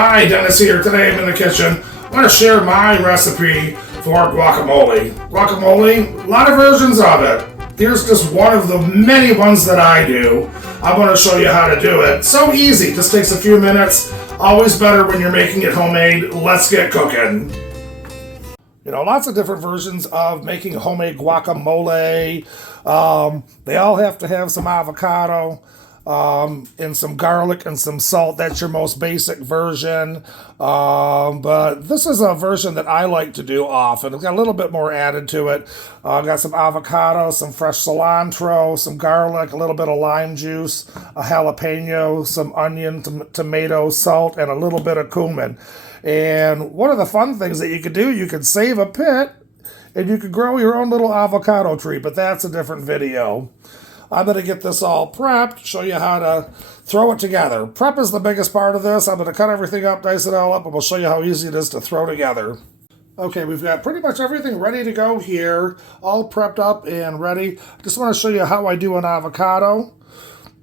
Hi, Dennis here. Today I'm in the kitchen. I'm going to share my recipe for guacamole. Guacamole, a lot of versions of it. Here's just one of the many ones that I do. I'm going to show you how to do it. So easy, just takes a few minutes. Always better when you're making it homemade. Let's get cooking. You know, lots of different versions of making homemade guacamole. They all have to have some avocado. And some garlic and some salt. That's your most basic version. But this is a version that I like to do often. It's got a little bit more added to it. Got some avocado, some fresh cilantro, some garlic, a little bit of lime juice, a jalapeno, some onion, tomato, salt, and a little bit of cumin. And one of the fun things that you could do, you could save a pit and you could grow your own little avocado tree, but that's a different video. I'm going to get this all prepped, show you how to throw it together. Prep is the biggest part of this. I'm going to cut everything up, dice it all up, and we'll show you how easy it is to throw together. Okay, we've got pretty much everything ready to go here, all prepped up and ready. Just want to show you how I do an avocado.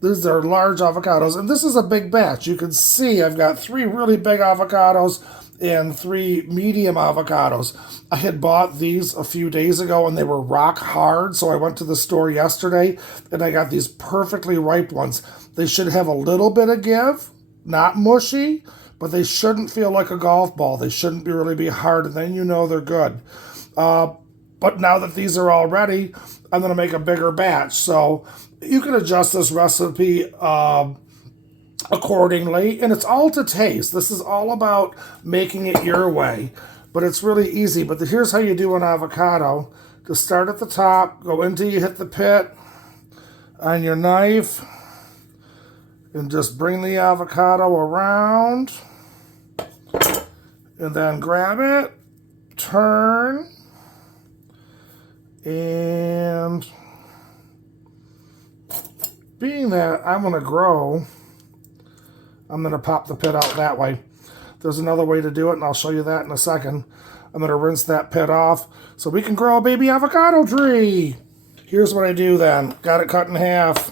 These are large avocados, and this is a big batch. You can see I've got 3 really big avocados and 3 medium avocados. I had bought these a few days ago and they were rock hard, so I went to the store yesterday and I got these perfectly ripe ones. They should have a little bit of give, not mushy, but they shouldn't feel like a golf ball. They shouldn't really be hard, and then you know they're good. But now that these are all ready, I'm going to make a bigger batch. So you can adjust this recipe accordingly, and it's all to taste. This is all about making it your way, but it's really easy. But here's how you do an avocado. Just start at the top, go until you hit the pit on your knife, and just bring the avocado around, and then grab it, turn, and being that I'm going to grow, I'm going to pop the pit out that way. There's another way to do it, and I'll show you that in a second. I'm going to rinse that pit off so we can grow a baby avocado tree. Here's what I do then. Got it cut in half.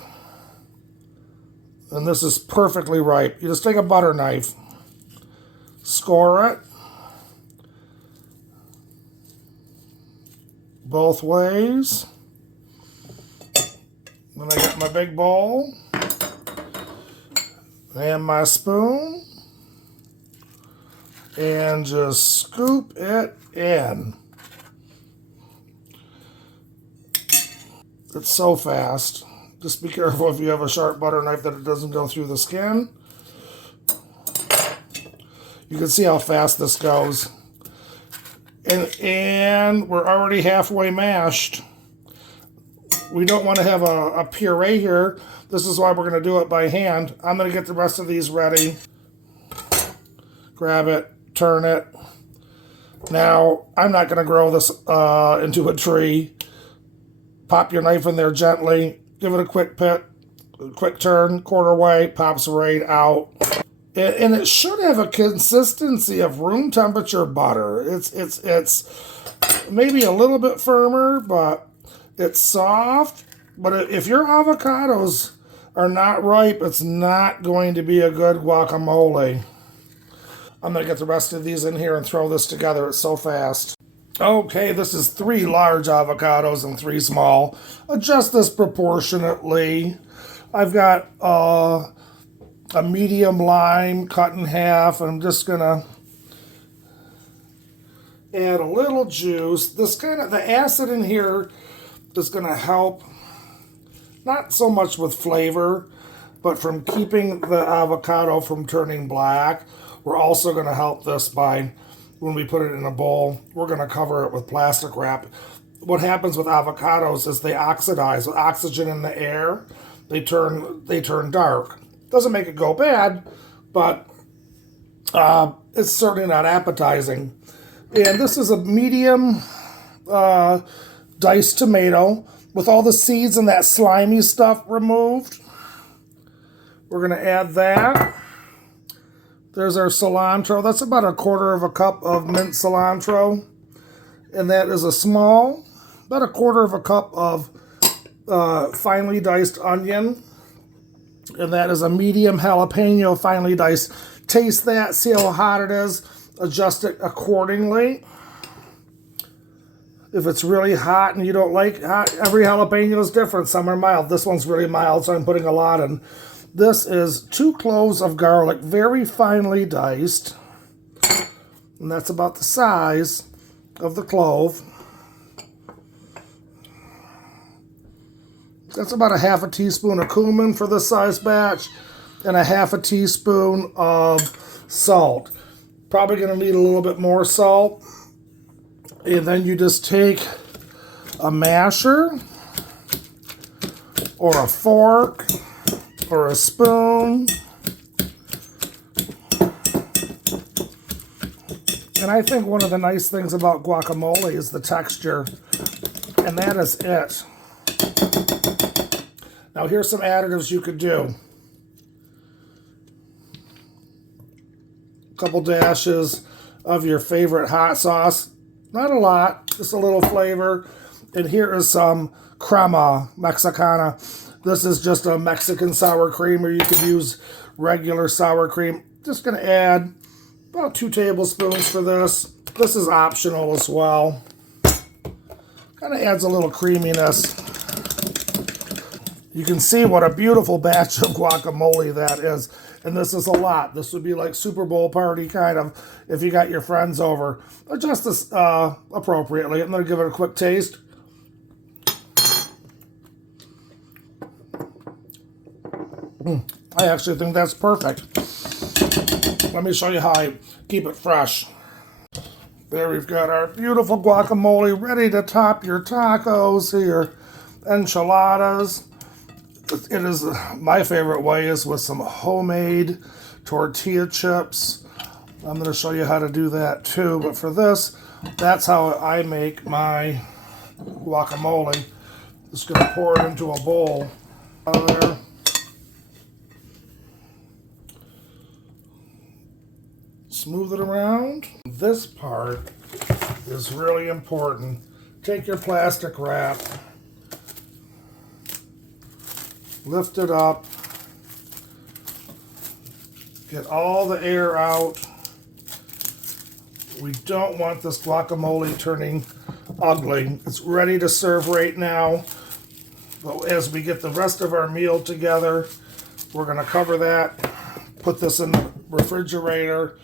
And this is perfectly ripe. You just take a butter knife, score it both ways. Then I got my big bowl and my spoon, and just scoop it in. It's so fast. Just be careful if you have a sharp butter knife that it doesn't go through the skin. You can see how fast this goes. And we're already halfway mashed. We don't want to have a puree here. This is why we're going to do it by hand. I'm going to get the rest of these ready. Grab it, turn it. Now, I'm not going to grow this into a tree. Pop your knife in there gently. Give it a quick pit, a quick turn, quarter way, pops right out. And it should have a consistency of room temperature butter. It's maybe a little bit firmer, but it's soft. But if your avocados are not ripe, it's not going to be a good guacamole. I'm going to get the rest of these in here and throw this together. It's so fast. Okay, this is 3 large avocados and 3 small. Adjust this proportionately. I've got a medium lime cut in half. I'm just going to add a little juice. The acid in here is going to help, not so much with flavor, but from keeping the avocado from turning black. We're also going to help this by, when we put it in a bowl, we're going to cover it with plastic wrap. What happens with avocados is they oxidize. With oxygen in the air, they turn dark. Doesn't make it go bad, but it's certainly not appetizing. And this is a medium diced tomato with all the seeds and that slimy stuff removed. We're going to add that. There's our cilantro. That's about 1/4 cup of minced cilantro. And that is about 1/4 cup of finely diced onion. And that is a medium jalapeno, finely diced. Taste that, see how hot it is, adjust it accordingly. If it's really hot and you don't like hot, every jalapeno is different. Some are mild. This one's really mild, so I'm putting a lot in. This is 2 cloves of garlic, very finely diced. And that's about the size of the clove. That's about a half a teaspoon of cumin for this size batch, and a half a teaspoon of salt. Probably going to need a little bit more salt. And then you just take a masher or a fork or a spoon. And I think one of the nice things about guacamole is the texture, and that is it. Now here's some additives you could do. A couple dashes of your favorite hot sauce. Not a lot, just a little flavor. And here is some crema mexicana. This is just a Mexican sour cream, or you could use regular sour cream. Just going to add about 2 tablespoons for this. This is optional as well. Kind of adds a little creaminess. You can see what a beautiful batch of guacamole that is. And this is a lot. This would be like Super Bowl party kind of if you got your friends over. Adjust this appropriately. I'm going to give it a quick taste. I actually think that's perfect. Let me show you how I keep it fresh. There we've got our beautiful guacamole ready to top your tacos, your enchiladas. It is, my favorite way is with some homemade tortilla chips. I'm going to show you how to do that too, but for this, that's how I make my guacamole. Just going to pour it into a bowl out of there. Smooth it around. This part is really important. Take your plastic wrap, lift it up, get all the air out. We don't want this guacamole turning ugly. It's ready to serve right now. But as we get the rest of our meal together, we're going to cover that, put this in the refrigerator.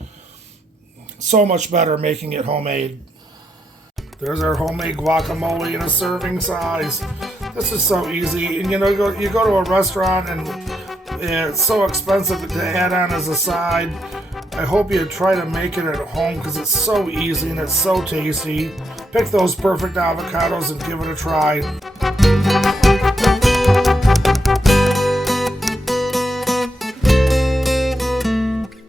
So much better making it homemade. There's our homemade guacamole in a serving size. This is so easy. And you know, you go to a restaurant and it's so expensive to add on as a side. I hope you try to make it at home because it's so easy and it's so tasty. Pick those perfect avocados and give it a try.